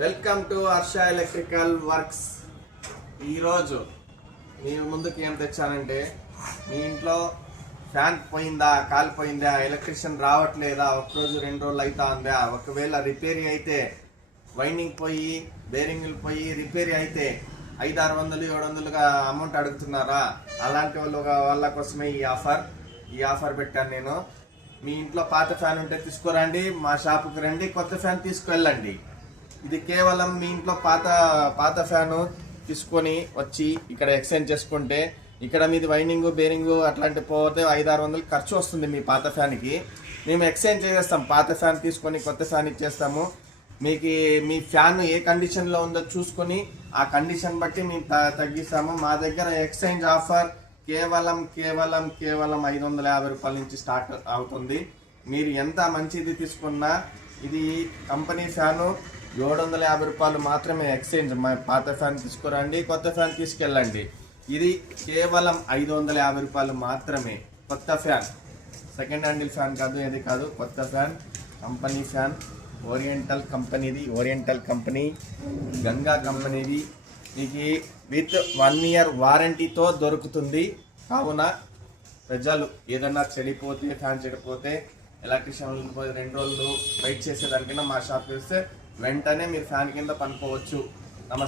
Welcome to Harsha electrical works. ఈరోజు మీ ముందుకు ఏం తెచ్చానంటే, మీ ఇంట్లో ఫ్యాన్ పోయిందా, కాలిపోయిందా, ఎలక్ట్రిషియన్ రావట్లేదా, ఒకరోజు 2 రోజులు అవుతా ఉందా, ఒకవేళ రిపేరీ అయితే వైండింగ్ పోయి బేరింగ్లు పోయి రిపేరీ అయితే 500-600-700గా అమౌంట్ అడుగుతున్నారా? అలాంటి వాళ్ళ కోసమే ఈ ఆఫర్ పెట్టాను నేను. మీ ఇంట్లో పాత ఫ్యాన్ ఉంటే తీసుకురండి, మా షాపుకి రండి, కొత్త ఫ్యాన్ తీసుకువెళ్ళండి. ఇది కేవలం మీ ఇంట్లో పాత ఫ్యాను తీసుకొని వచ్చి ఇక్కడ ఎక్స్చేంజ్ చేసుకుంటే, ఇక్కడ మీది వైండింగ్ బేరింగ్ అట్లాంటి పోతే 500-600 ఖర్చు వస్తుంది మీ పాత ఫ్యాన్కి. మేము ఎక్స్చేంజ్ చేసేస్తాం, పాత ఫ్యాన్ తీసుకొని కొత్త ఫ్యాన్ ఇచ్చేస్తాము. మీకు మీ ఫ్యాన్ ఏ కండిషన్లో ఉందో చూసుకొని ఆ కండిషన్ బట్టి మేము తగ్గిస్తాము. మా దగ్గర ఎక్స్చేంజ్ ఆఫర్ కేవలం 550 రూపాయల నుంచి స్టార్ట్ అవుతుంది. మీరు ఎంత మంచిది తీసుకున్నా, ఇది కంపెనీ ఫ్యాను 750 రూపాయలు మాత్రమే ఎక్స్చేంజ్. మా పాత ఫ్యాన్ తీసుకురండి, కొత్త ఫ్యాన్ తీసుకెళ్ళండి. ఇది కేవలం 550 రూపాయలు మాత్రమే. కొత్త ఫ్యాన్, సెకండ్ హ్యాండిల్ ఫ్యాన్ కాదు, ఏది కాదు, కొత్త ఫ్యాన్, కంపెనీ ఫ్యాన్, ఓరియంటల్ కంపెనీది, ఓరియంటల్ కంపెనీ, గంగా కంపెనీది. మీకు విత్ 1 ఇయర్ వారంటీతో దొరుకుతుంది. కావున ప్రజలు ఏదన్నా చెడిపోతే, ఫ్యాన్ చెడిపోతే, ఎలక్ట్రిషియన్ 2 రోజులు వెయిట్ చేసేదానికన్నా మా షాప్కి వస్తే వెంటనే మీరు ఫ్యాన్ కింద పనుకోవచ్చు.